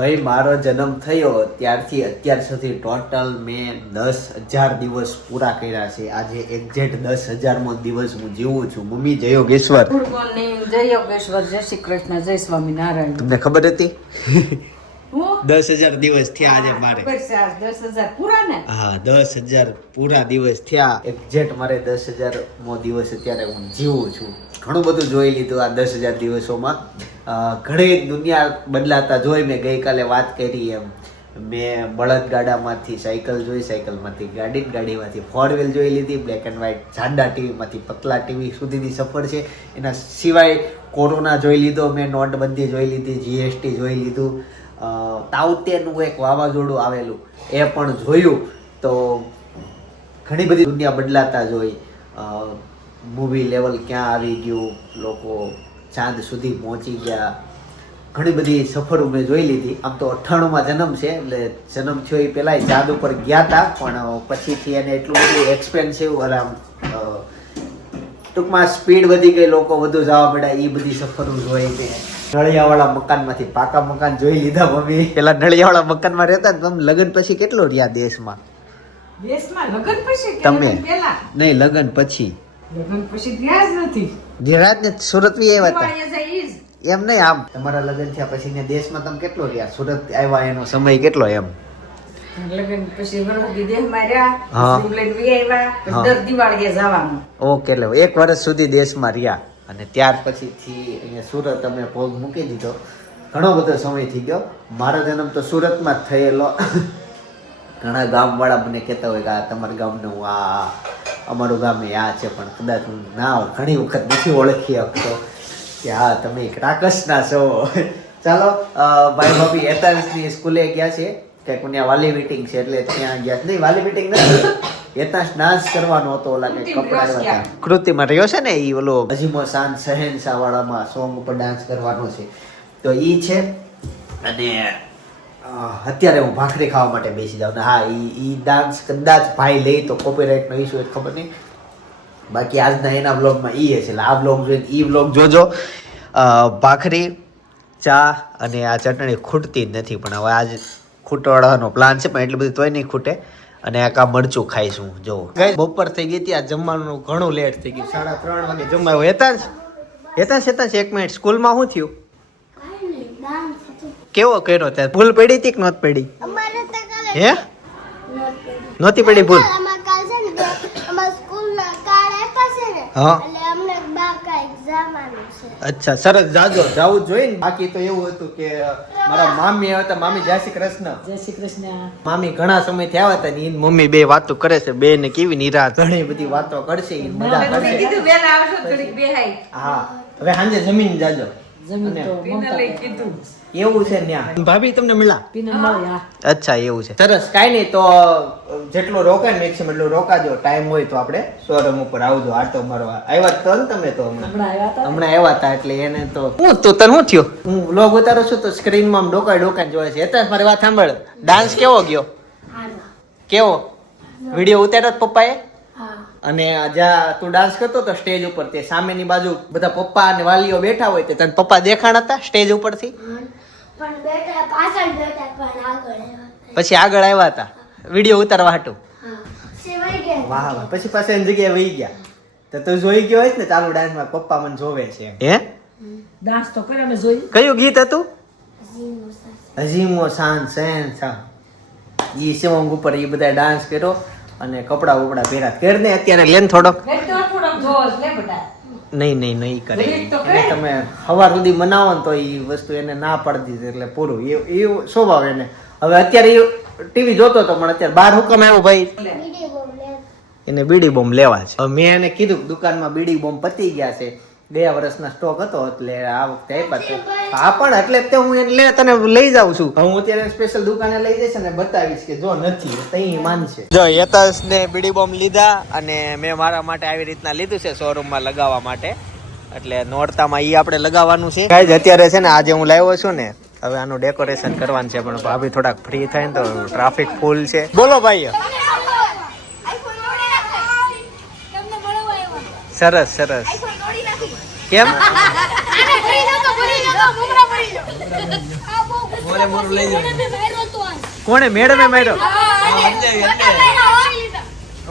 ભાઈ મારો જન્મ થયો ત્યારથી અત્યાર સુધી ટોટલ મેં 10,000 દિવસ પૂરા કર્યા છે. આજે એક્ઝેક્ટ 10,000મો દિવસ હું જીવું છું. મમ્મી જય યોગેશ્વર. ગુડ મોર્નિંગ, જય યોગેશ્વર, જય શ્રી કૃષ્ણ, જય સ્વામિનારાયણ. તમને ખબર હતી? હું 10,000 દિવસ થયા આજે મારે. ખબર છે, આ 10,000 પૂરા ને? હા, 10,000 પૂરા દિવસ થયા. એક્ઝેક્ટ મારે 10,000મો દિવસ અત્યારે હું જીવું છું. ઘણું બધું જોઈ લીધું આ 10,000 દિવસોમાં. ઘણી દુનિયા બદલાતા જોઈ. મેં ગઈકાલે વાત કરી એમ, મેં બળદગાડામાંથી સાયકલ જોઈ, સાયકલમાંથી ગાડી, ગાડીમાંથી 4 વ્હીલ જોઈ લીધી, બ્લેક એન્ડ વ્હાઈટ જાડા ટીવીમાંથી પતલા ટીવી સુધીની સફર છે. એના સિવાય કોરોના જોઈ લીધો મેં, નોટબંધી જોઈ લીધી, જીએસટી જોઈ લીધું, તાવતેનું એક વાવાઝોડું આવેલું એ પણ જોયું. તો ઘણી બધી દુનિયા બદલાતા જોઈ. મૂવી લેવલ ક્યાં આવી ગયું, લોકો ચાંદ સુધી પહોંચી ગયા. ઘણી બધી સફરો મેં જોઈ લીધી. આમ તો 98માં જન્મ છે, એટલે જન્મ થયો એ પહેલાં ચાંદ ઉપર ગયા હતા, પણ પછીથી એને એટલું બધું એક્સપેન્સિવ આમ ટૂંકમાં સ્પીડ વધી ગઈ, લોકો વધુ જવા પડ્યા. એ બધી સફરો જોઈ મેં. નળિયાવાળા મકાનમાંથી પાકા મકાન જોઈ લીધા મમ્મી. પેલા નળિયાવાળા મકાનમાં રહેતા ને, તમે લગ્ન પછી કેટલો રહ્યા દેશમાં? દેશમાં લગન પછી કે તમે લગન પહેલા? નહીં, લગ્ન પછી. લગન પછી ગયા જ નથી. ગુજરાત ને સુરત બી આવ્યા હતા. અહીંયા જાય ઈ જ. એમ નહીં, આમ તમારા લગ્ન થયા પછી ને દેશમાં તમે કેટલો રહ્યા? સુરત આવ્યા એનો સમય કેટલો? એમ લગન પછી વરહદી દેશમાં રહ્યા, હા. ઇંગ્લેન્ડ વી આવ્યા, પછી હા. દર દિવાળીએ જવાનું. ઓકે, એટલે 1 વર્ષ સુધી દેશમાં રહ્યા અને ત્યાર પછીથી અહીંયા સુરત અમે પગ મૂકી દીધો. ઘણો બધો સમય થઈ ગયો. મારો જન્મ તો સુરતમાં જ થયેલો. ઘણા ગામવાળા મને કહેતા હોય કે આ તમારા ગામનું આ અમારું ગામ આ છે, પણ કદાચ હું ના ઘણી વખત નથી ઓળખી શકતો કે હા તમે એક રાકસના છો. ચાલો, ભાઈ ભાભી હેતાંશની સ્કૂલે ગયા છે, કંઈક ત્યાં વાલી મીટિંગ છે એટલે ત્યાં ગયા. નહીં, વાલી મીટિંગ નથી, હેતાંશ ડાન્સ કરવાનો હતો. ઓલા કંઈક કપડા આવ્યા હતા. કૃતિમાં રહ્યો છે ને એ ઓલો અજીમો શાન શહેનશાહ વાળામાં સોંગ ઉપર ડાન્સ કરવાનો છે, તો એ છે. અને અત્યારે હું ભાખરી ખાવા માટે બેસી જાઉં ને હા, એ ડાન્સ કદાચ ભાઈ લે તો કોપીરાઇટનો ઇશ્યુ એટલે ખબર નહીં. બાકી આજના એના બ્લોગમાં એ છે, એટલે આ બ્લોગ જોઈને એ બ્લોગ જોજો. ભાખરી, ચા અને આ ચટણી ખૂટતી જ નથી, પણ હવે આજ ખૂટવાનો પ્લાન છે, પણ એટલું બધું તોય નહીં ખૂટે. અને આ મરચું ખાઈશું. જો બપોર થઈ ગઈ હતી, આ જમવાનું ઘણું લેટ થઈ ગયું. 3:30 વાગે જમવા. હેતાંશ 1 મિનિટ, સ્કૂલમાં શું થયું? કેવો કર્યો ત્યાં? ભૂલ પડી હતી કે નહોતી પડી? હે, નહોતી પડી ભૂલ? હા, અચ્છા, સરસ. જાજો જાવું જોઈએ ને. બાકી તો એવું હતું કે મારા મામી આવ્યા હતા, મામી જય શ્રી કૃષ્ણ. જય શ્રી કૃષ્ણ. મામી ઘણા સમયથી આવ્યા હતા ને ઈ મમ્મી બે વાતો કરે છે, બે ને કેવી નિરાત ઘણી બધી વાતો કરશે, ઈ મજા મેં કરશે. કીધું વહેલા આવશો ઘડીક બેહાય. હા, હવે સાંજે જમીન જાજો. જમીન તો મમતા કીધું. એવું છે ત્યાં ભાભી તમને મળ્યા? પીને મળ્યા. અચ્છા, એવું છે. સરસ. કાંઈ નહીં, તો જેટલું રોકાય મેક્સિમમ એટલું રોકાજો. ટાઈમ હોય તો આપણે શોરૂમ ઉપર આવજો આટો મારવા. આવ્યા તો ને તમે તો હમણાં આવ્યા હતા. હમણાં આવ્યા હતા, એટલે એને તો હું તો તને શું થયું? હું વ્લોગ ઉતારું છું તો સ્ક્રીનમાં આમ ડોકાઈ જોવે છે. એટલે મારી વાત સાંભળ, ડાન્સ કેવો ગયો? કેવો? વિડીયો ઉતાર્યો પપ્પાએ? અને જ્યાં તું ડાન્સ કરતો તો સ્ટેજ ઉપર, તે સામેની બાજુ બધા પપ્પા અને વાલીઓ બેઠા હોય, તે તને પપ્પા દેખાણ હતા સ્ટેજ ઉપરથી? પછી આગળ આવ્યા હતા વિડીયો ઉતારવા હાટું? વાહ વાહ. પછી પાસે એની જગ્યાએ વહી ગયા. તો તું જોઈ ગયો હોય ને ચાલુ ડાન્સમાં પપ્પા મને જોવે છે. હે, ડાન્સ તો કરે, અમે જોઈ. કયું ગીત હતું? અજીમો શાન શહેનશાહ. ઈ સોંગ ઉપર એ બધા ડાન્સ કર્યો અને કપડા ઉપડા પહેર્યા. કર ને અત્યારે લેન થોડોક. થોડોક જોવો જ લે બેટા. નહીં કરે. એને તમે સવાર સુધી મનાવો ને તો એ વસ્તુ એને ના પાડી દીધી એટલે પૂરું. એ સ્વભાવ એને. હવે અત્યારે ટીવી જોતો હતો, પણ અત્યારે બહાર હુકમ આવ્યો ભાઈ, એને બીડી બોમ્બ લેવા છે. હવે મેં એને કીધું દુકાનમાં બીડી બોમ્બ પતી ગયા છે, 2 વર્ષના સ્ટોક હતો એટલે આ વખતે આપ્યા છે. હા, પણ એટલે તે હું એને તને લઈ જાઉં છું. હું અત્યારે સ્પેશિયલ દુકાને લઈ જઈશ અને બતાવીશ કે જો નથી તઈ માનશે. જો યતાસ ને બીડી બોમ્બ લીધા અને મેં મારા માટે આવી રીતના લીધું છે શોરૂમમાં લગાવવા માટે. એટલે નોરતામાં ઈ આપણે લગાવવાનું છે. ગાઈઝ અત્યારે છે ને આજે હું લાવ્યો છું ને, હવે આનું ડેકોરેશન કરવાનું છે, પણ ભાભી થોડાક ફ્રી થાય ને તો ટ્રાફિક ફૂલ છે. બોલો ભાઈ. સરસ સરસ. કેમ? કોણે મેડમે માર્યો?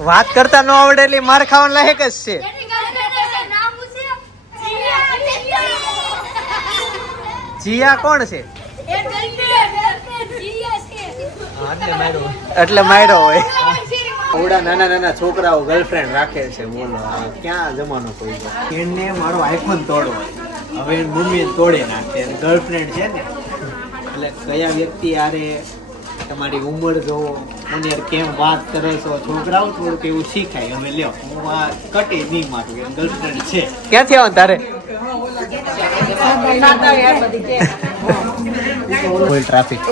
વાત કરતા ન આવડે એટલે માર ખાવાનું લાયક જ છે. જીયા કોણ છે? એટલે માર્યો હોય. ઓડા નાના નાના છોકરાઓ ગર્લફ્રેન્ડ રાખે છે. બોલો આ ક્યાં જમાનો કોઈ ગયો? એને મારો આઈફોન તોડો હવે એની મમ્મીએ તોડી નાખે. ગર્લફ્રેન્ડ છે ને એટલે કયા વ્યક્તિ યારે તમારી ઉંમર જોવો, મને યાર કેમ વાત કરો છો. છોકરાઓ થોડુંક એવું શીખાય. હવે લ્યો હું આ કટી નહીં મારું, એમ ગર્લફ્રેન્ડ છે. ક્યાંથી આવવાનું તારે? ફૂલ ટ્રાફિક છે.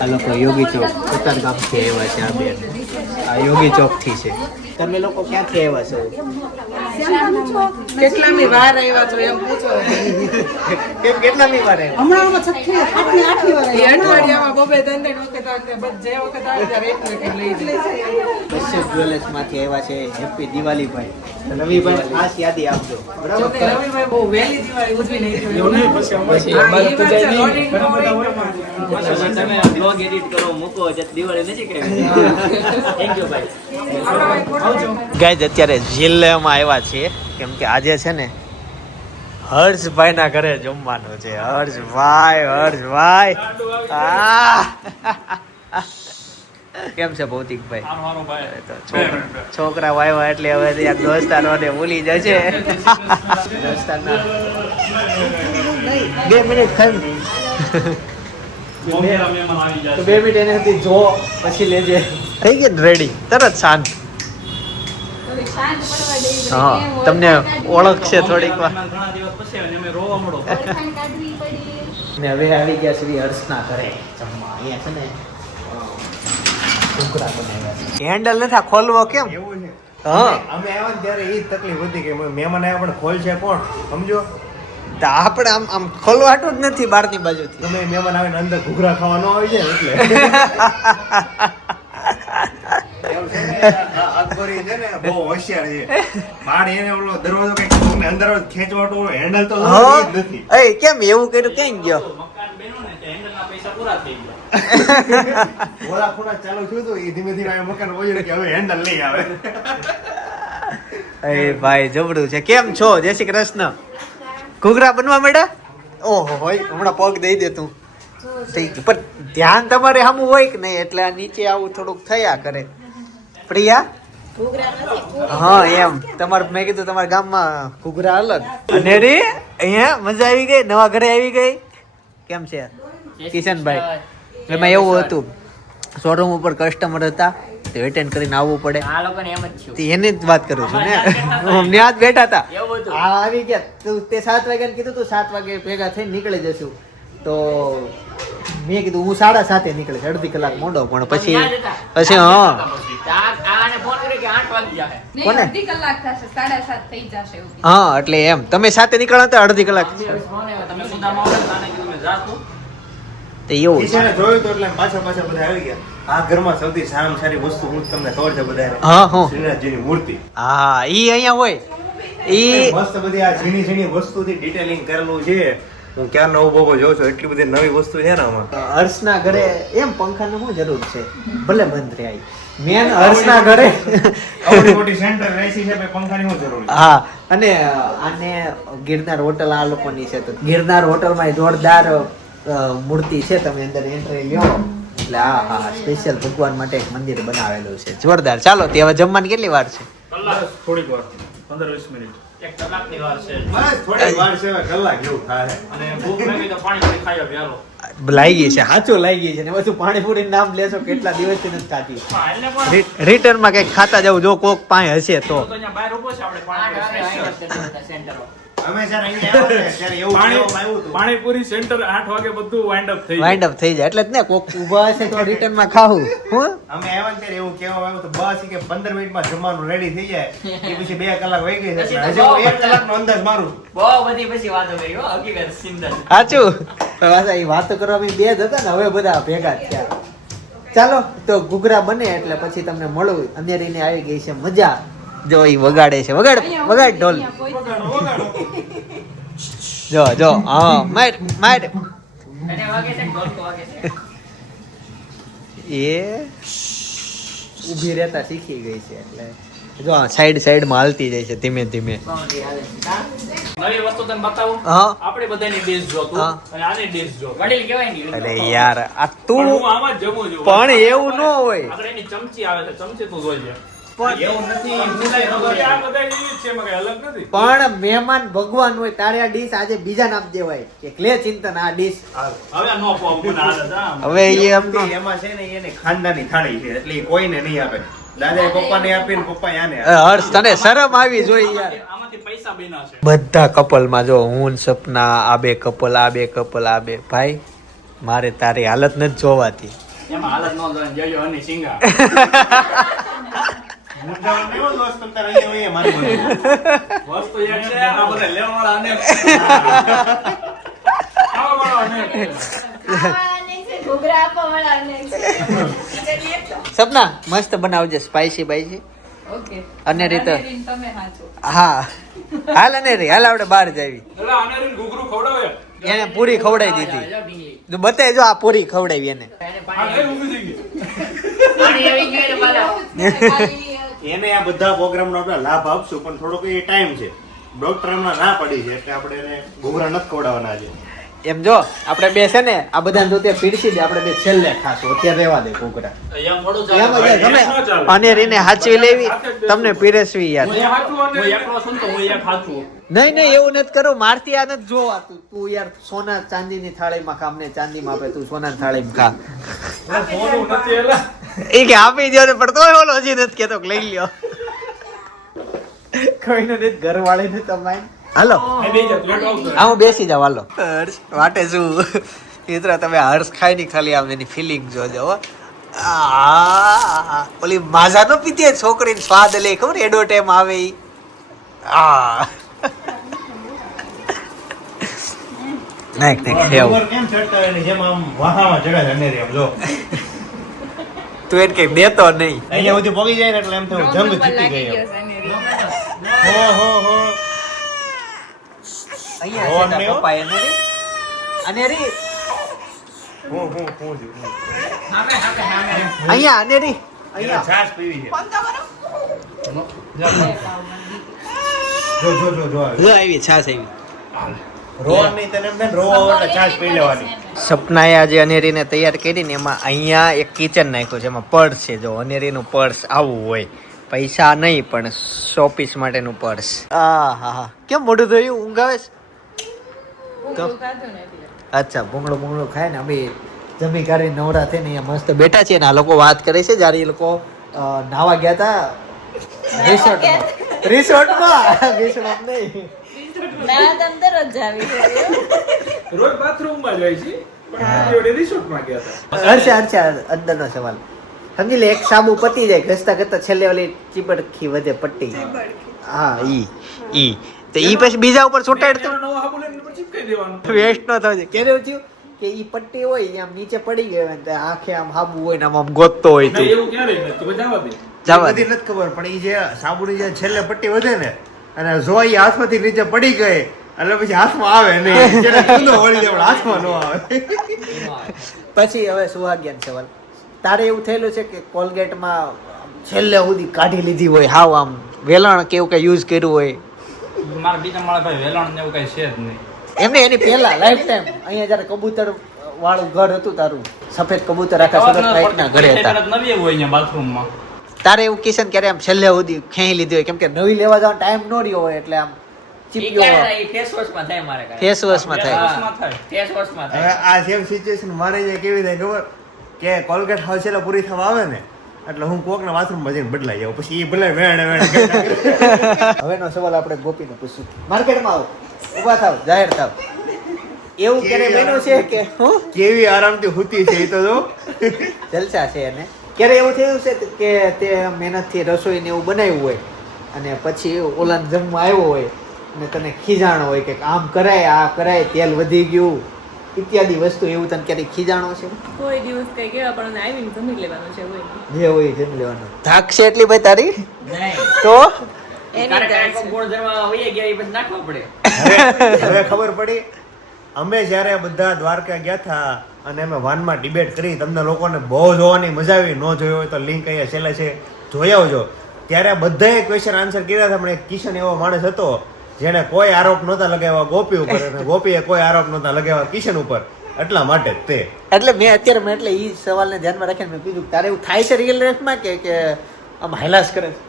આ લોકો યોગી ચોક કતારગામથી આવ્યા છે. આ બેન આ યોગી ચોક થી છે. તમે લોકો ક્યાંથી આવ્યા છો? કેટલામી વાર આવ્યા છો એમ પૂછો. કેટલામી વાર આવ્યા? હમણાં આઠમી વાર અઠવાડિયામાં બબે ત્રણ વખત આવે બસ જે વખત આવે ત્યારે એક વખત લઈ જાય. કશ્યપ જ્વેલર્સ માંથી આવ્યા છે. હેપી દિવાળી ભાઈ. રવિભાઈ ખાસ યાદી આપજો. બરાબર? રવિભાઈ બહુ વહેલી દિવાળી ઉજવી નહીં. તમે બ્લોગ એડિટ કરો મૂકો દિવાળી નથી કરી. થેન્ક યુ ભાઈ. ગાઈઝ અત્યારે જિલ્લામાં આવ્યા છીએ કેમ કે આજે છે ને હર્ષભાઈ ના ઘરે જમવાનું છે. હર્ષભાઈ કેમ છે ભૌતિકભાઈ? છોકરા વાયવા એટલે હવે દોસ્તારોને ભૂલી જશે. દોસ્તારના 2 મિનિટ ખાઈ 2 મિનિટ એને હતી જો પછી લેજે. થઈ ગઈ રેડી તરત શાંત. હા તમને ઓળખશે થોડીક વાર. ને હવે આવી ગયા શ્રી હર્ષના ઘરે જમવા. અહીંયા છે ને ઢોકળા બનાવ્યા છે. હેન્ડલ નથી ખોલવો કેમ? એવું છે. હા અમે આવ્યા ને ત્યારે એ જ તકલીફ હતી કે મહેમાન આવ્યા પણ ખોલ છે કોણ સમજો. તો આપણે આમ ખોલવાતું જ નથી બહારની બાજુથી. તમે મહેમાન આવે ને અંદર ઘૂઘરા ખાવા ન આવી જાય ને એટલે એવું છે ને, આ અકબરી છે ને બહુ હોશિયાર છે. બહાર એને ઓલો દરવાજો કઈક તમને અંદર ખેંચવાટો હેન્ડલ તો હા જ નથી. એ કેમ એવું કર્યું? ક્યાં ગયો? મકાન બન્યું ને તે હેન્ડલના પૈસા પૂરા થઈ ગયા. ઓલા ખૂણા ચાલુ થયું હતું એ ધીમે ધીમે આ મકાન વળ્યું કે હવે હેન્ડલ નહીં આવે. એ ભાઈ જબરું છે. કેમ છો? જય શ્રી કૃષ્ણ. ઘૂઘરા બનવા માંડ્યા? ઓહો હોય હમણાં પગ દઈ દે તું. થઈ ગયું. પણ ધ્યાન તમારે સામું હોય કે નહીં એટલે આ નીચે આવું થોડુંક થયા કરે. પ્રિયા હા એમ તમારે મેં કીધું તમારા ગામમાં ઘૂઘરા અલગ. અને રે અહીંયા મજા આવી ગઈ. નવા ઘરે આવી ગઈ. કેમ છે કિશનભાઈ? એમાં એવું હતું શોરૂમ ઉપર કસ્ટમર હતા તો એટેન્ડ કરીને આવવું પડે. આ લોકોને એમ જ થયું. તે એની જ વાત કરું છું ને. અમને આજ બેઠા હતા. એવું હતું. આ આવી ગયા તું તે 7 વાગ્યા કીધું તું 7 વાગે ભેગા થઈને નીકળી જશું. તો મેં કીધું હું 7:30 નીકળીશ. અડધી કલાક મોડો પણ પછી હા આને ફોન કર્યો કે 8 વાગી જાય. કોને? અડધી કલાક થશે 7:30 થઈ જશે એવું. હા એટલે એમ તમે 7 નીકળો તો અડધી કલાક ફોન આવ્યો તમે સુધામાં આવો ને આને કીધું મેં જાતું. તે એવું છે. કિશને જોયું તો એટલે પાછા બધા આવી ગયા. આ ઘરમાં સૌથી સારામાં સારી વસ્તુ હું તમને ખબર છે બધાને હા હું શ્રીનાથજીની મૂર્તિ. હા ઈ અહીંયા હોય ઈ મસ્ત બધી આ ઝીણી ઝીણી વસ્તુથી ડિટેલિંગ કરેલું છે. હું ક્યારનો ઉભો જોઉં છું એટલી બધી નવી વસ્તુ છે ને આમાં. હર્ષના ઘરે એમ પંખાની શું જરૂર છે? ભલે બંધ રહે. મેન હર્ષના ઘરે આવડી મોટી સેન્ટર એસી છે ભાઈ પંખાની શું જરૂર છે? હા અને આને ગિરનાર હોટલ આ લોકોની છે તો ગિરનાર હોટલમાં જોરદાર મૂર્તિ છે. તમે અંદર એન્ટ્રી લ્યો એટલે હા સ્પેશિયલ ભગવાન માટે એક મંદિર બનાવેલું છે જોરદાર. ચાલો તે હવે જમવાની કેટલી વાર છે? કલાક થોડીક વાર 15-20 મિનિટ 1 કલાકની વાર છે. બસ થોડીક વાર છે હવે કલાક જેવું થાય. અને ભૂખ લાગી તો પાણી પૂરી ખાઈ આવ્યો. લાગી છે સાચું લાગી છે ને બધું પાણીપુરી નામ લેશો કેટલા દિવસથી નથી ખાધી. એટલે પણ રિટર્નમાં કઈક ખાતા જવું જો કોક પાસે હશે તો. તો અહીંયા બહાર ઊભો છે આપણે પાણી સેન્ટર. અમે જ્યારે અહીંયા આવ્યા ને ત્યારે એવું કહેવામાં આવ્યું હતું. પાણીપુરી સેન્ટર 8 વાગે બધું વાઇન્ડ અપ થઈ વાઇન્ડ અપ થઈ જાય એટલે જ ને કોક ઊભા હશે તો રિટર્નમાં ખાવું. હું અમે આવ્યા ને ત્યારે એવું કહેવામાં આવ્યું હતું બસ કે 15 મિનિટમાં જમવાનું રેડી થઈ જાય એ પછી 2 કલાક વહી ગઈ છે. હજી હું 1 કલાકનો અંદાજ મારું છું. બહુ બધી પછી વાતો કરી હો હકીકત સિંદર. સાચું પાછા એ વાતો કરવામાં બે જ હતા ને હવે બધા ભેગા જ થયા. ચાલો તો ઘૂઘરા બને એટલે પછી તમને મળું. અંધેરીને આવી ગઈ છે મજા. જો ઈ વગાડે છે વગાડ ઢોલ. જો હા માર એને વાગે છે ને ઢોલકો વાગે છે. એ ઊભી રહેતા શીખી ગઈ છે એટલે જો સાઈડ માં હાલતી જાય છે ધીમે ધીમે. બાઉન્ડ્રી હાલે છે. હા? નવી વસ્તુ તને બતાવું હા આપણે બધાની ડિશ જો તું હા. અને આની ડિશ જો વડીલ કહેવાય ને. અરે યાર આ પણ તું હું આમાં જ જમું છું પણ એવું ન હોય. આપણે એની ચમચી આવે છે ચમચી તું જોઈજે એવું નથી આ બધા એવી જ છે એમાં કઈ અલગ નથી પણ મહેમાન ભગવાન હોય તારે આ ડીશ આજે બીજા નામ દેવાય કે લે ચિંતન આ ડીશ હવે નો પાવ મને આદત હા હવે એ એમ તો એમાં છે ને એને ખાનદાની થાળી છે એટલે ઈ કોઈને નહીં આપે. દાદાએ પપ્પાને આપી ને પપ્પાએ આને આપી. હર્ષ તને શરમ આવી જોઈએ યાર. આમાંથી પૈસા બન્યા છે બધા કપલમાં જો હું ને સપના આ બે કપલ આ બે કપલ આ બે ભાઈ મારે તારી હાલત નથી જોવાતી. એમાં હાલત નો જોઈને જજો અને સિંગા મુદ્દામાં એવો દોસ્ત તમ તારે અહીંયા હોય મારી બધું. વસ્તુ એક છે આ બધા લેવાવાળા અનેક ખાવાવાળા અનેક સપના મસ્ત બનાવજે સ્પાઈસી બાઈસી ઓકે અને રીતે તમે હાચો હા હાલ અને રે હાલ આપણે બહાર જાવી. એટલે આને રીન ઘૂઘરું ખવડાવે એને પૂરી ખવડાવી દીધી. તું બતાય જો આ પૂરી ખવડાવી એને. આ કઈ ઊભી થઈ ગઈ પાણી આવી ગયું ને પાછા. એને આ બધા પ્રોગ્રામનો આપણે લાભ આપશું પણ થોડોક એ ટાઈમ છે. ડોક્ટર હમણાં ના પડી છે એટલે આપણે એને ઘૂઘરા નથી ખવડાવવાના છે. એમ જો આપણે બે છે ને આ બધા જો તે પીરસી દે આપણે બે છેલ્લે ખાશું અત્યારે રહેવા દે ઘૂઘરા. એમ થોડું એમ જ ચાલે તમે ન ચાલે. અને રીને હાચવી લેવી તમને પીરસવી યાર. હું હાચું અને હું એકલો છું ને તો હું એક હાચું નહીં એવું નથી કરું મારતી આ નથી જોવાતું. તું યાર સોના ચાંદીની થાળીમાં ખા અમને ચાંદીમાં આપે તું સોનાની થાળીમાં ખા. ફોનું નથી એલા એ કે આપી દો ને પણ તોય ઓલો હજી નથી કેતો કે લઈ લ્યો. કોઈને નથી ઘરવાળી ને તમારે હાલો એ બે જા પ્લેટ આઉટ કર હા હું બેસી જાવ હાલો. હર્ષ વાટે શું મિત્ર તમે હર્ષ ખાઈ ની ખાલી આમ એની ફિલિંગ જોજો હો. આ ઓલી માઝા નો પીતી હોય છોકરીને સ્વાદ લે ખબર એડો ટાઈમ આવે ઈ. આ નાખ નાખ ખેવ ઘૂઘર કેમ ચડતા હોય ને જેમ આમ વાહામાં ચડે છે અનેરી આમ જો. તું એને કઈ દેતો નહીં. અહીંયા સુધી પગી જાય ને એટલે એમ થયું જંગ જીતી ગઈ એમ. હો હો હો અહીંયા છે તારા પપ્પા એને રે અને રે હું છું. અહીંયા અને રે એને અહીંયા છાશ પીવી છે. જો જો જો જો લો આવી છાસ આવી. રોવાનું નહીં તને એમ થાય ને રોવા હોય એટલે છાશ પી લેવાની. સપનાએ આજે અનેરીને તૈયાર કરીને એમાં અહીંયા એક કિચન નાખ્યું છે એમાં પર્સ છે જો અનેરીનું પર્સ આવું હોય પૈસા નહીં પણ શોપીસ માટેનું પર્સ. હા હા કેમ મોઢું ધોયું ઊંઘ આવે છે તો અચ્છા ભૂંગળું ખાય ને અમે જમી કાઢી નવરા થઈને અહીંયા મસ્ત બેઠા છીએ ને આ લોકો વાત કરે છે જ્યારે એ લોકો નાવા ગયા હતા રિસોર્ટમાં નહીં રોજ બાથરૂમમાં જાય છે પણ આ જોડે રિસોર્ટમાં ગયા હતા હર્ષા અંદરનો સવાલ સમજી લે એક સાબુ પતી જાય ઘસતા કરતા છેલ્લે ઓલી ચીપડખી વધે પટ્ટી હા ઈ તો ઈ પછી બીજા ઉપર છોટાડતો નવો હાબુ લઈને ઉપર ચીપકાઈ દેવાનું વેસ્ટ ન થશે ક્યારે એવું થયું કે ઈ પટ્ટી હોય ઈ આમ નીચે પડી ગઈ હોય ને આખે આમ હાબુ હોય ને આમ ગોતતો હોય નહીં, તું એવું ક્યારેય નથી તું જવા દે જવા બધી નથી ખબર પણ ઈ જે સાબુની જે છેલ્લે પટ્ટી વધે ને અને જો ઈ હાથમાંથી નીચે પડી ગઈ એટલે પછી હાથમાં આવે નહીં. જેને ચૂંદો વળી જાય પણ હાથમાં ન આવે. પછી હવે સુહાગ્યાન સવાલ તારે એવું થયેલું છે કે કોલગેટમાં છેલ્લે સુધી કાઢી લીધી હોય હાવ આમ વેલણ કે એવું કઈ યુઝ કર્યું હોય મારા બીજા મારા ભાઈ વેલણ ને એવું કઈ છે જ નહીં એમને એની પહેલા લાઈફ ટાઈમ અહીંયા જયારે કબૂતર વાળું ઘર હતું તારું સફેદ કબૂતર આખા સુરતના એકના ઘરે હતા નવી એવું અહીંયા બાથરૂમમાં તારે એવું કિશન ક્યારે આમ છેલ્લે સુધી ખેંચી લીધી હોય કેમ કે નવી લેવા જવાનો ટાઈમ ન રહ્યો હોય એટલે આમ ચીપ્યો ફેસ વોશમાં થાય મારે કાંઈ. ફેસ વોશમાં થાય વોશમાં થાય ફેસ વોશમાં હવે થાય. આ સેમ સિચ્યુએશન મારે જે કેવી થાય ખબર કે કોલગેટ હાઉસ છેલ્લે પૂરી થવા આવે ને એટલે હું કોકના બાથરૂમમાં જઈને બદલાઈ જાઉં પછી એ ભલે વેણે હવેનો સવાલ આપણે ગોપીને પૂછશું માર્કેટમાં આવો ઊભા થાવ જાહેર થાવ એવું ક્યારે બન્યું છે કે હું કેવી આરામથી હુતી છે એ તો જો. જલસા છે એને ક્યારે એવું થયું છે કે તે મહેનતથી રસોઈ ને એવું બનાવ્યું હોય અને પછી ઓલાને જમવા આવ્યો હોય અને તને ખીજાણો હોય કે આમ કરાય આ કરાય તેલ વધી ગયું ઇત્યાદિ વસ્તુ એવું તને ક્યારેક ખીજાણો છે કોઈ દિવસ કઈ કેવા પણ આવીને જમી લેવાનું છે હોય જે હોય એ જમી લેવાનું થાક છે એટલી ભાઈ તારી નહીં. તો એની ક્યારેક જાય કાંઈક ગોળ ધરવા વહી ગયા એ પછી નાખવા પડે. હવે ખબર પડી અમે જ્યારે બધા દ્વારકા ગયા હતા અને અમે વાનમાં ડિબેટ કરી, તમને લોકોને બહુ જોવાની મજા આવી. ન જોયો હોય તો લિંક અહીંયા છેલ્લે છે, જોઈ આવજો. ત્યારે બધાએ ક્વેશ્ચન આન્સર કર્યા હતા, પણ એક કિશન એવો માણસ હતો જેને કોઈ આરોપ નહોતા લગાવ્યા ગોપી ઉપર, અને ગોપીએ કોઈ આરોપ નહોતા લગાવ્યા કિશન ઉપર. એટલા માટે જ તે એટલે મેં અત્યારે મેં એટલે એ સવાલને ધ્યાનમાં રાખીને મેં કીધું તારે એવું થાય છે રિયલ લાઈફમાં કે આમ હાલાસ કરે છે,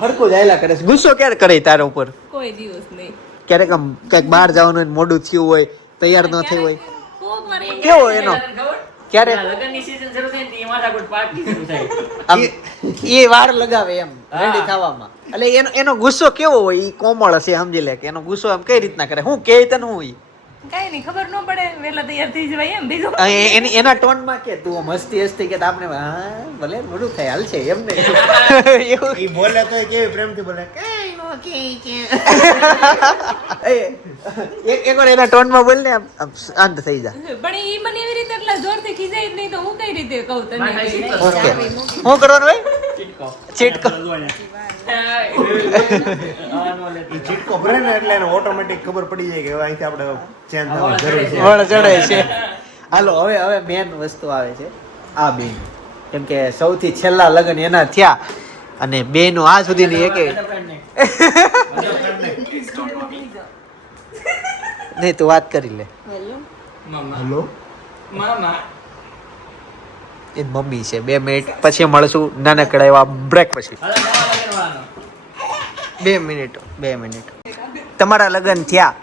હરખું જ હાયલા કરે છે? ગુસ્સો ક્યારે કરે તારા ઉપર? કોઈ દિવસ નહીં. ક્યારેક આમ કંઈક બહાર જવાનું હોય ને મોડું થયું હોય, તૈયાર ન થઈ હોય, કોક વાર એવું કેવો એનો ક્યારે લગ્નની season શરૂ થાય ને તે માથાકૂટ પાર્ટી શરૂ થાય. આમ એ વાર લગાવે એમ રેડી થવામાં? એટલે એનો ગુસ્સો કેવો હોય? ઈ કોમળ હશે, સમજી લે કે એનો ગુસ્સો આમ કઈ રીતના કરે? હું કે તને હું ઈ કઈ નહીં ખબર ન પડે, વેલા તૈયાર થઈ જવાય એમ. બીજું એના ટોનમાં કે તું મસ્તી હસ્તી કે આપણે હા ભલે મોડું થાય હાલ છે એમ ને એવું ઈ બોલે તો કેવી પ્રેમથી બોલે, એક વાર એના ટોનમાં બોલ ને આમ શાંત થઈ જા. પણ ઈ મને એવી રીતે એટલા જોરથી ખીજાય જ નહીં તો હું કઈ રીતે કહું તને? ઓકે શું કરવાનું ભાઈ? ચીટકો. ચીટકો. ઈ ચીટકો ભરે ને એટલે એને ઓટોમેટિક ખબર પડી જાય કે હવે અહીંથી આપણે ચેન્જ થવાની જરૂર છે. વળ ચડે છે. હાલો હવે મેન વસ્તુ આવે છે આ બેન, કેમ કે સૌથી છેલ્લા લગ્ન એના થયા અને બેનો આ સુધીની એકે નહીં તું વાત કરી લે. હેલો મામા એ મમ્મી છે. 2 મિનિટ પછી મળશું નાનકડા એવા બ્રેક પછી. હવે નવા લગ્ન વાળાનો. 2 મિનિટ. તમારા લગ્ન થયા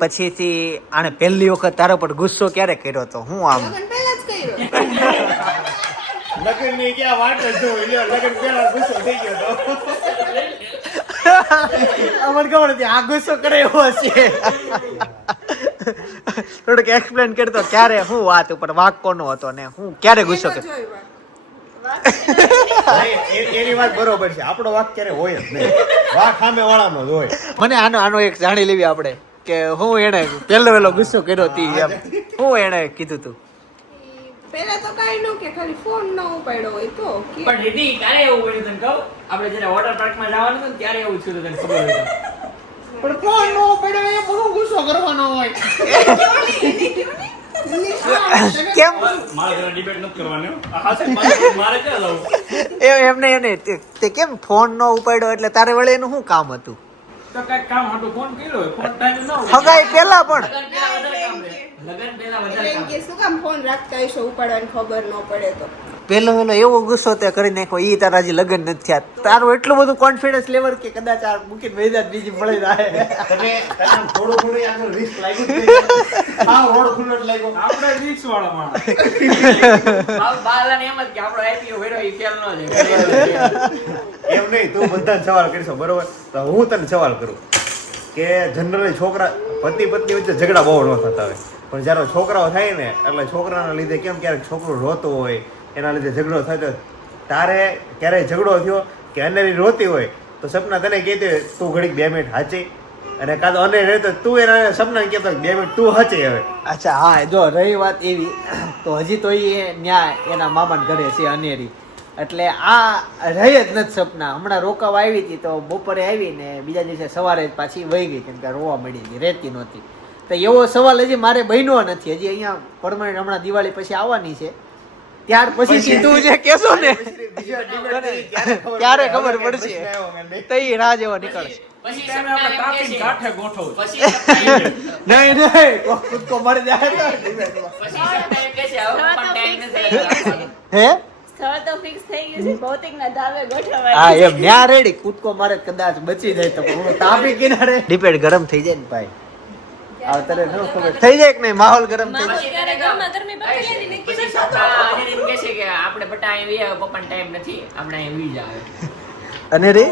પછીથી આને પહેલી વખત તારા પર ગુસ્સો ક્યારે કર્યો તો? હું આમ લગન ની ક્યાં વાત જ જો લગન પહેલા ગુસ્સો થઈ ગયો તો અમને ખબર હતી આ ગુસ્સો કરે એવો છે. થોડુંક એક્સપ્લેન કરતો ક્યારે હું વાત ઉપર વાક કોનો હતો ને હું ક્યારે ગુસ્સો કર્યો? એની વાત બરોબર છે, આપણો વાક ક્યારે હોય જ નહીં, વાક સામે વાળાનો જ હોય. મને આનો એક જાણી લેવી આપણે કે હું એને પહેલો ગુસ્સો કર્યો હતી એમ હું એને કીધું તું? પેલા તો કાઈ નો કે ખાલી ફોન ન ઉપાડ્યો હોય તો કે પણ રીતિ ક્યારે એવું બન્યું તને કહું? આપણે જ્યારે વોટર પાર્કમાં જવાનું હતું ને ત્યારે એવું થયું હતું, તને ખબર હોય તો. પણ ફોન નો પડ્યો એ બહુ ગુસ્સો કરવાનો હોય. કેમ મારે જરા ડિબેટ નથી કરવાની હો. આ હાસે મારે ક્યાં જવું? એમને તે કેમ ફોન નો ઉપાડ્યો એટલે તારે વળે એનું શું કામ હતું? તો કાંઈક કામ હતું, ફોન કર્યો હોય, ફોન ટાઈમ ન હોય. હગાઈ પેલા પણ લગન પહેલા વધારે કામ રહે. લગન પહેલા વધારે કામ કે શું કામ ફોન રાખતા હશો ઉપાડવાની ખબર ન પડે તો? પેલો એવો ગુસ્સો તે કરી નાખ્યો ઈ તારા હજી લગ્ન નથી થયા, તારું એટલું બધું કોન્ફિડન્સ લેવલ કે કદાચ આ મૂકીને વહી બીજી મળી જાય. તને થોડું થોડું આગળ રિસ્ક લાગ્યું જ નહીં. હા રોડ ખુલ્લો જ લાગ્યો. આપણે રિક્સ વાળા માણસ. બાલાને એમ જ કે આપણો આઈપીઓ ભર્યો એ ફેલ ન જાય. એમ નહીં, તું બધાને સવાલ કરશો બરોબર, તો હું તને સવાલ કરું કે જનરલી છોકરા પતિ પત્ની વચ્ચે ઝઘડા બહુ ન થતા હોય, પણ જ્યારે છોકરાઓ થાય ને એટલે છોકરાના લીધે કેમ ક્યારેક છોકરો રોતો હોય એના લીધે ઝઘડો થતો. તારે ક્યારેય ઝઘડો થયો કે અનેરી રોતી હોય તો સપના તને કહેતી હોય તું ઘડીક 2 મિનિટ હાચી, અને કાં તો અને રહેતો તું એના સપનાને કહેતો 2 મિનિટ તું હાચી. હવે અચ્છા હા, જો રહી વાત એવી તો હજી તો એ ન્યા એના મામાને ઘરે છે અનેરી, એટલે આ રહી જ નથી સપના. હમણાં રોકાવા આવી હતી તો બપોરે આવી ને બીજા દિવસે સવારે જ પાછી વહી ગઈ કેમ કે રોવા મળી ગઈ, રહેતી નહોતી. તો એવો સવાલ હજી મારે બન્યો નથી. હજી અહીંયા પરમાનન્ટ હમણાં દિવાળી પછી આવવાની છે, ત્યાર પછી સીધું જે કેશો ને ત્યારે ખબર પડશે, તઈ રાહ જેવો નીકળશે. પછી ટાઈમે આપણે તાપીને કાંઠે ગોઠવું. પછી સપ્તાહ નહીં નહીં કૂદકો મરી જાય તો. પછી સપ્તાહ એમ કહે છે હવે પણ ટાઈમ નથી લાગવાનો. હે સ્થળ તો ફિક્સ થઈ ગયું છે, ભૌતિકના ધાવે હા ગોઠવવાની એમ ન્યા રેડી કૂદકો મારે કદાચ બચી જાય તો પણ હું તાપી કિનારે ડિપેન્ડ ગરમ થઈ જાય ને ભાઈ. આ તને ન ખબર થઈ જાય કે નહીં માહોલ ગરમ થઈ જાય. પછી ત્યારે ગરમા ગરમી પતી ગઈ ને પછી કીધું સપ્તાહ અને એમ કહે છે કે આપણે બટા અહીં આવે પપ્પાને ટાઈમ નથી, આપણે અહીં વી જાવે. અને રે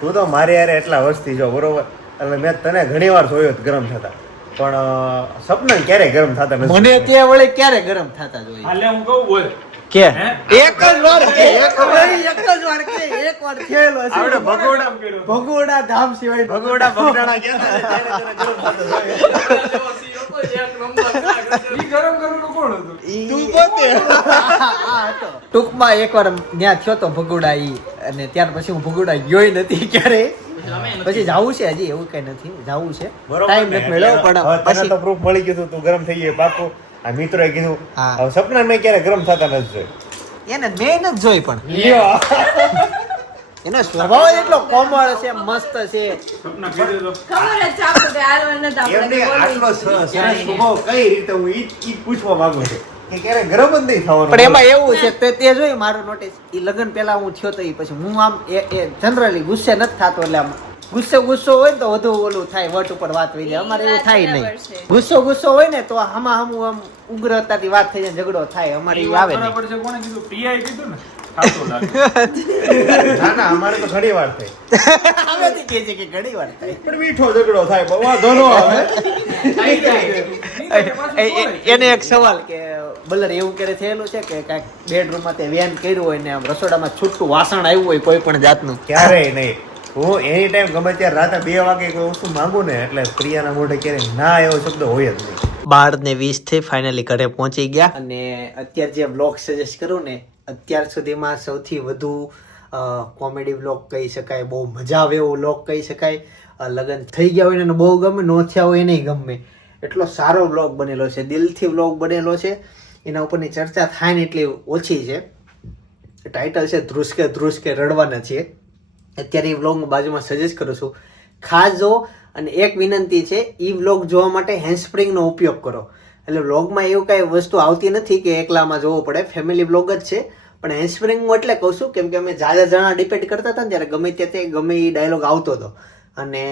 તું તો મારી યારે એટલા વર્ષથી જો બરોબર, એટલે મેં તને ઘણી વાર જોયો જ ગરમ થતા, પણ સપના ક્યારેય ગરમ થતા નથી. મને ત્યાં વળે ક્યારે ગરમ થતા જોઈએ હાલે હું કહું બોલ. કે હે? એક જ વાર કે એક જ વાર કે એક વાર થયેલો છે. આપણે ભગોડા ભગોડા ધામ સિવાય ભગોડા બગડાણા ગયા હતા ને ત્યારે તને ગરમ થતા જોયો. ઈ ગરમ કરેલું કોણ હતું? તું પોતે ટૂંકમાં એકવાર ત્યાં થયો તો ભગોડા ઈ, અને ત્યાર પછી હું ભગોડા ગયોય નથી ક્યારે. અમે નથી. પછી જાવું છે હજી એવું કઈ નથી જાવું છે બરોબર ટાઈમ ને? નથી મળ્યો એટલે પણ હવે તને પછી તો proof મળી ગયું હતું, તું ગરમ થઈ ગઈ પાકું. આ મિત્રોએ કીધું હા. હવે સપના મેં ક્યારે ગરમ થતા નથી જોઈ. એને મેં નથી જોઈ પણ લ્યો. એનો સ્વભાવ જ એટલો કોમળ છે મસ્ત છે સપના કીધું તો ખબર જ છે આપણે કે હાલવા નથી આપણે એમને કે આટલો બોલવું. સરસ સ્વભાવ કઈ રીતે હું ઈ પૂછવા માંગુ છું કે ક્યારે ગરમ જ નહીં થવાનું. પણ એમાં એવું છે તે જોઈ મારું નોટિસ ઈ લગ્ન પહેલા હું થયો તો ઈ પછી હું આમ એ જનરલી ગુસ્સે નથી થતો એટલે આમ ગુસ્સો હોય ને તો વધુ ઓલું થાય વટ ઉપર વાત થઈ જાય અમારે એવું થાય નહીં બરાબર છે. ગુસ્સો હોય ને તો આમાં આમ ઉગ્રતાથી વાત થઈ જાય ઝઘડો થાય અમારે ઈ એવું વાત આવે નહીં બરાબર છે. કોણે કીધું? પ્રિયાએ કીધું ને ખાતું લાગે. ના ના અમારે તો ઘણી વાર થઈ આવેથી કહે છે કે ઘણી વાર થાય પણ મીઠો ઝઘડો થાય પણ વાંધો ન આવે. થઈ જાય. એને એક સવાલ કે બલર એવું ક્યારે થયેલું છે કે કાંઈક બેડરૂમમાં તે વેન કર્યું હોય ને આમ રસોડામાં છૂટું વાસણ આવ્યું હોય કોઈ પણ જાતનું ક્યારેય નહીં. હું એની ટાઈમ ગમે ત્યારે રાતે 2 વાગે કોઈ વસ્તુ માંગુ ને એટલે પ્રિયાના મોઢે ક્યારેય ના એવો શબ્દ હોય જ નહીં. 12:20 થઈ ફાઇનલી ઘરે પહોંચી ગયા અને અત્યારે જે બ્લોગ સજેસ્ટ કરું ને અત્યાર સુધીમાં સૌથી વધુ કોમેડી બ્લોગ કહી શકાય બહુ મજા આવે એવો બ્લોગ કહી શકાય લગ્ન થઈ ગયા હોય ને એને બહુ ગમે ન થયા હોય એને ગમે એટલો સારો બ્લોગ બનેલો છે દિલથી બ્લોગ બનેલો છે એના ઉપરની ચર્ચા થાય ને એટલી ઓછી છે ટાઇટલ છે ધ્રુસકે રડવાના છીએ અત્યારે એ વ્લોગ હું બાજુમાં સજેસ્ટ કરું છું ખાસ જો અને એક વિનંતી છે એ વ્લોગ જોવા માટે હેન્ડસ્પ્રિંગનો ઉપયોગ કરો એટલે વ્લોગમાં એવું કાંઈ વસ્તુ આવતી નથી કે એકલામાં જોવું પડે ફેમિલી વ્લોગ જ છે પણ હેન્ડસ્પ્રિંગ હું એટલે કહું છું કેમ કે અમે જાજા જણા ડિપેન્ડ કરતા હતા ને ત્યારે ગમે તે ગમે એ ડાયલોગ આવતો હતો અને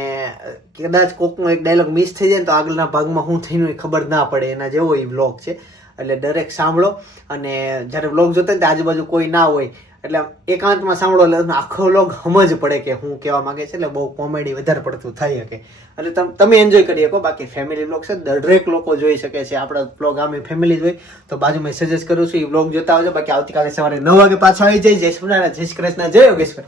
કદાચ કોકનો એક ડાયલોગ મિસ થઈ જાય ને તો આગળના ભાગમાં શું થયું એ ખબર ના પડે એના જેવો એ વ્લોગ છે એટલે દરેક સાંભળો અને જ્યારે વ્લોગ જોતા ને તો આજુબાજુ કોઈ ના હોય એટલે આમ એકાંતમાં સાંભળો એટલે આખો વ્લોગ સમજ પડે કે હું કહેવા માંગે છે એટલે બહુ કોમેડી વધારે પડતું થઈ શકે એટલે તમે એન્જોય કરી શકો બાકી ફેમિલી વ્લોગ છે દરેક લોકો જોઈ શકે છે આપણા વ્લોગ આમે ફેમિલી જોઈ તો બાજુમાં સજેસ્ટ કરું છું એ વ્લોગ જોતા આવજો બાકી આવતીકાલે સવારે 9 વાગે પાછો આવી જાય જય શ્રી કૃષ્ણ જય યોગેશ્વર